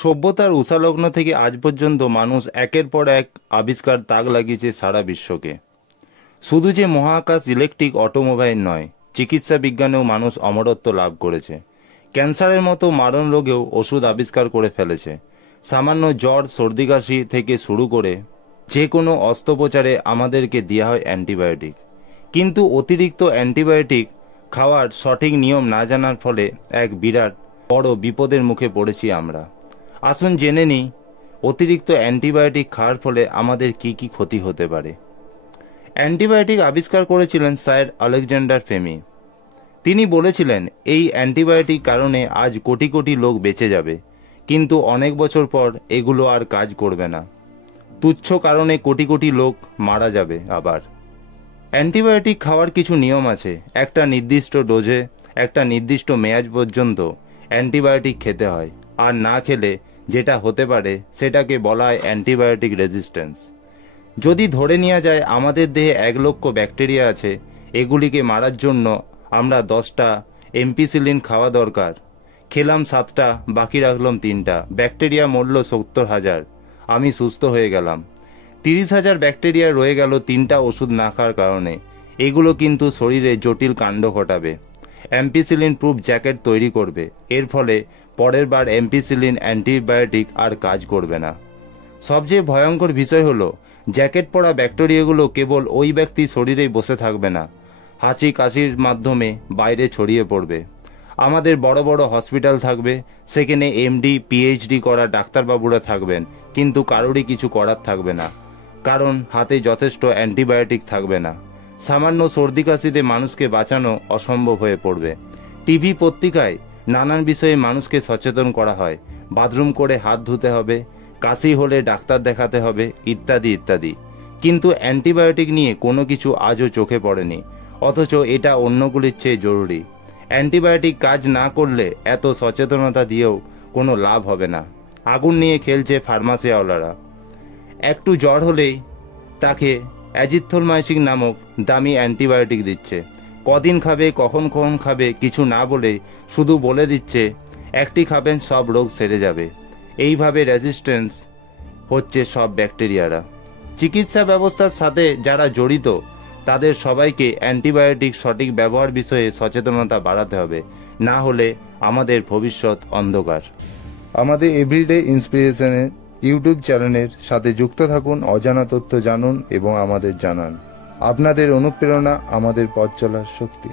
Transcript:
সভ্যতার উষালগ্ন থেকে আজ পর্যন্ত মানুষ একের পর এক আবিষ্কার তাক লাগিয়েছে সারা বিশ্বকে। শুধু যে মহাকাশ, ইলেকট্রিক, অটোমোবাইল নয়, চিকিৎসা বিজ্ঞানেও মানুষ অমরত্ব লাভ করেছে। ক্যান্সারের মতো মারণ রোগেও ওষুধ আবিষ্কার করে ফেলেছে। সামান্য জ্বর, সর্দি, কাশি থেকে শুরু করে যে কোনো অস্ত্রোপচারে আমাদেরকে দেওয়া হয় অ্যান্টিবায়োটিক। কিন্তু অতিরিক্ত অ্যান্টিবায়োটিক খাওয়ার সঠিক নিয়ম না জানার ফলে এক বিরাট বড় বিপদের মুখে পড়েছি আমরা। আসুন জেনে নিই অতিরিক্ত অ্যান্টিবায়োটিক খাওয়ার ফলে আমাদের কি কি ক্ষতি হতে পারে। অ্যান্টিবায়োটিক আবিষ্কার করেছিলেন স্যার আলেকজান্ডার ফ্লেমিং। তিনি বলেছিলেন এই অ্যান্টিবায়োটিক কারণে আজ কোটি কোটি লোক বেঁচে যাবে, কিন্তু অনেক বছর পর এগুলো আর কাজ করবে না। তুচ্ছ কারণে কোটি কোটি লোক মারা যাবে। আবার অ্যান্টিবায়োটিক খাওয়ার কিছু নিয়ম আছে। একটা নির্দিষ্ট ডোজে একটা নির্দিষ্ট মেয়াদ পর্যন্ত অ্যান্টিবায়োটিক খেতে হয়, আর না খেলে যেটা হতে পারে সেটাকে বলা হয় অ্যান্টিবায়োটিক রেজিস্ট্যান্স। যদি ধরে নেওয়া যায় আমাদের দেহে 1 লক্ষ ব্যাকটেরিয়া আছে, এগুলিকে মারার জন্য আমরা 10টা এমপিসিলিন খাওয়া দরকার। খেলাম 7টা, বাকি রাখলাম 3টা, ব্যাকটেরিয়া মরল 70,000, আমি সুস্থ হয়ে গেলাম। 30,000 ব্যাকটেরিয়া রয়ে গেল 3টা ওষুধ না খাওয়ার কারণে। এগুলো কিন্তু শরীরে জটিল কাণ্ড ঘটাবে, অ্যাম্পিসিলিন প্রুফ জ্যাকেট তৈরি করবে। এর ফলে পরের বার অ্যাম্পিসিলিন অ্যান্টিবায়োটিক আর কাজ করবে না। সবচেয়ে ভয়ঙ্কর বিষয় হলো জ্যাকেট পরা ব্যাকটেরিয়াগুলো কেবল ওই ব্যক্তির শরীরেই বসে থাকবে না, হাঁচি কাশির মাধ্যমে বাইরে ছড়িয়ে পড়বে। আমাদের বড় বড় হসপিটাল থাকবে, সেখানে এমডি পিএইচডি করা ডাক্তারবাবুরা থাকবেন, কিন্তু কারোরই কিছু করার থাকবে না, কারণ হাতে যথেষ্ট অ্যান্টিবায়োটিক থাকবে না। সামান্য সর্দি কাশিতে মানুষকে বাঁচানো অসম্ভব হয়ে পড়বে। টিভি পত্রিকায় নানান বিষয়ে মানুষকে সচেতন করা হয়, বাথরুম করে হাত ধুতে হবে, কাশি হলে ডাক্তার দেখাতে হবে, ইত্যাদি ইত্যাদি। কিন্তু অ্যান্টিবায়োটিক নিয়ে কোনো কিছু আজও চোখে পড়েনি, অথচ এটা অন্যগুলির চেয়ে জরুরি। অ্যান্টিবায়োটিক কাজ না করলে এত সচেতনতা দিয়েও কোনো লাভ হবে না। আগুন নিয়ে খেলছে ফার্মাসিওয়ালারা। একটু জ্বর হলেই তাকে অ্যাজিথ্রোমাইসিন নামক দামি অ্যান্টিবায়োটিক দিচ্ছে। কদিন খাবে, কখন কখন খাবে কিছু না বলে শুধু বলে দিচ্ছে একটি খাবেন সব রোগ সেরে যাবে। এইভাবে রেজিস্ট্যান্স হচ্ছে সব ব্যাকটেরিয়ারা। চিকিৎসা ব্যবস্থার সাথে যারা জড়িত তাদের সবাইকে অ্যান্টিবায়োটিক সঠিক ব্যবহার বিষয়ে সচেতনতা বাড়াতে হবে, না হলে আমাদের ভবিষ্যৎ অন্ধকার। আমাদের এভরিডে ইন্সপিরেশনের ইউটিউব চ্যানেলের সাথে যুক্ত থাকুন, অজানা তথ্য জানুন এবং আমাদের জানান। আপনাদের অনুপ্রেরণা আমাদের পথ চলার শক্তি।